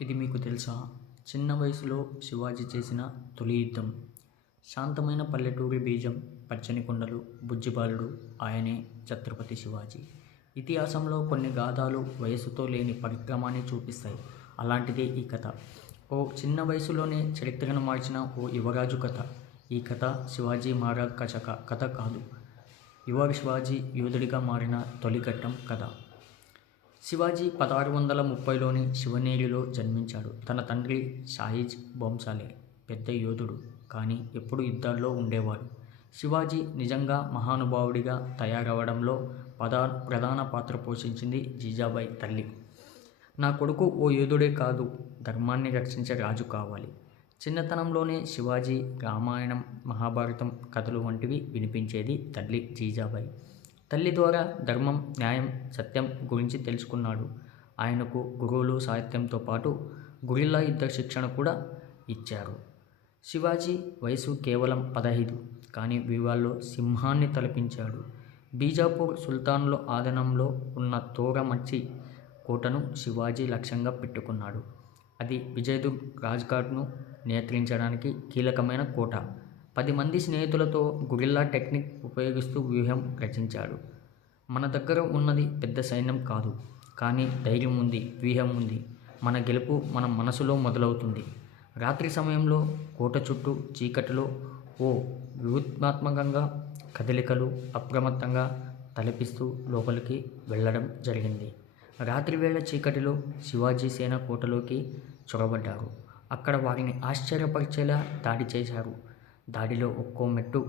ఇది మీకు తెలుసా? చిన్న వయసులో శివాజీ చేసిన తొలి యుద్ధం. శాంతమైన పల్లెటూరి బీజం పచ్చని కొండలు బుజ్జిబాలుడు ఆయనే ఛత్రపతి శివాజీ. ఇతిహాసంలో కొన్ని గాథాలు వయసుతో లేని పరిక్రమాన్ని చూపిస్తాయి. అలాంటిదే ఈ కథ. ఓ చిన్న వయసులోనే చరిత్రను మార్చిన ఓ యువరాజు కథ. ఈ కథ శివాజీ మహారాజ్ కచక కథ కాదు. యువ శివాజీ యోధుడిగా మారిన తొలి ఘట్టం కథ. శివాజీ పదహారు వందల ముప్పైలోని శివనేరిలో జన్మించాడు. తన తండ్రి షాయిజ్ బొంసాలే పెద్ద యోధుడు కానీ ఎప్పుడు యుద్ధాల్లో ఉండేవాడు. శివాజీ నిజంగా మహానుభావుడిగా తయారవడంలో పదా ప్రధాన పాత్ర పోషించింది జీజాబాయి తల్లి. నా కొడుకు ఓ యోధుడే కాదు ధర్మాన్ని రక్షించే రాజు కావాలి. చిన్నతనంలోనే శివాజీ రామాయణం మహాభారతం కథలు వంటివి వినిపించేది తల్లి జీజాబాయి. తల్లి ద్వారా ధర్మం న్యాయం సత్యం గురించి తెలుసుకున్నాడు. ఆయనకు గురువులు సాహిత్యంతో పాటు గురిల్లా యుద్ధ శిక్షణ కూడా ఇచ్చారు. శివాజీ వయసు కేవలం పదహైదు కానీ వివాల్లో సింహాన్ని తలపించాడు. బీజాపూర్ సుల్తాన్లో ఆధీనంలో ఉన్న తోరమచ్చి కోటను శివాజీ లక్ష్యంగా పెట్టుకున్నాడు. అది విజయదుర్గ్ రాజ్ఘాట్ను నియంత్రించడానికి కీలకమైన కోట. పది మంది స్నేహితులతో గురిల్లా టెక్నిక్ ఉపయోగిస్తూ వ్యూహం రచించాడు. మన దగ్గర ఉన్నది పెద్ద సైన్యం కాదు కానీ ధైర్యం ఉంది వ్యూహం ఉంది. మన గెలుపు మన మనసులో మొదలవుతుంది. రాత్రి సమయంలో కోట చుట్టూ చీకటిలో ఓ వ్యూహాత్మకంగా కదలికలు అప్రమత్తంగా తలపిస్తూ లోపలికి వెళ్ళడం జరిగింది. రాత్రి వేళ చీకటిలో శివాజీ సేన కోటలోకి చొరబడ్డారు. అక్కడ వారిని ఆశ్చర్యపరిచేలా దాడి చేశారు. దాడిలో ఒక్కో మెట్టు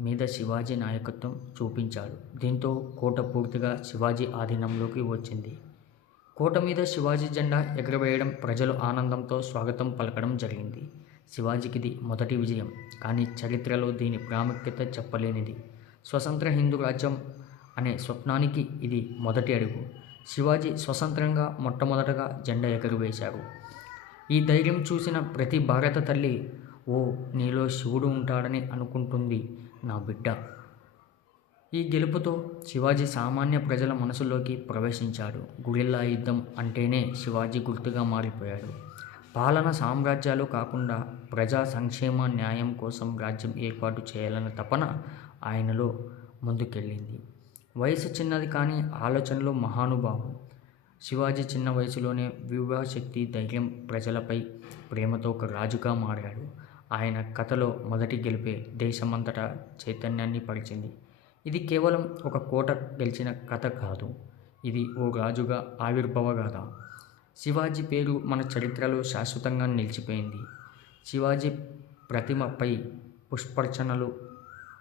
మీద శివాజీ నాయకత్వం చూపించాడు. దీంతో కోట పూర్తిగా శివాజీ ఆధీనంలోకి వచ్చింది. కోట మీద శివాజీ జెండా ఎగరవేయడం ప్రజలు ఆనందంతో స్వాగతం పలకడం జరిగింది. శివాజీకిది మొదటి విజయం కానీ చరిత్రలో దీని ప్రాముఖ్యత చెప్పలేనిది. స్వతంత్ర హిందూ రాజ్యం అనే స్వప్నానికి ఇది మొదటి అడుగు. శివాజీ స్వతంత్రంగా మొట్టమొదటగా జెండా ఎగరవేశారు. ఈ ధైర్యం చూసిన ప్రతి భారత తల్లి ఓ నీలో శివుడు ఉంటాడని అనుకుంటుంది నా బిడ్డ. ఈ గెలుపుతో శివాజీ సామాన్య ప్రజల మనసులోకి ప్రవేశించాడు. గురిల్లా యుద్ధం అంటేనే శివాజీ గుర్తుగా మారిపోయాడు. పాలన సామ్రాజ్యాలు కాకుండా ప్రజా సంక్షేమ న్యాయం కోసం రాజ్యం ఏర్పాటు చేయాలన్న తపన ఆయనలో ముందుకెళ్ళింది. వయసు చిన్నది కానీ ఆలోచనలో మహానుభావం శివాజీ చిన్న వయసులోనే వివాహశక్తి ధైర్యం ప్రజలపై ప్రేమతో ఒక రాజుగా మారాడు. ఆయన కథలో మొదటి గెలిపే దేశమంతటా చైతన్యాన్ని పరిచింది ఇది కేవలం ఒక కోట గెలిచిన కథ కాదు. ఇది ఓ రాజుగా ఆవిర్భవ గాథ. శివాజీ పేరు మన చరిత్రలో శాశ్వతంగా నిలిచిపోయింది. శివాజీ ప్రతిమపై పుష్పర్చనలు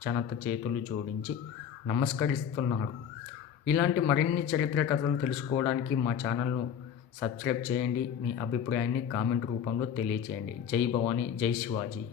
జనత చేతులు జోడించి నమస్కరిస్తున్నారు. ఇలాంటి మరిన్ని చరిత్ర కథలు తెలుసుకోవడానికి మా ఛానల్ను సబ్స్క్రైబ్ చేయండి మీ అభిప్రాయాన్ని కామెంట్ రూపంలో తెలియచేయండి. జై భవానీ జై శివాజీ.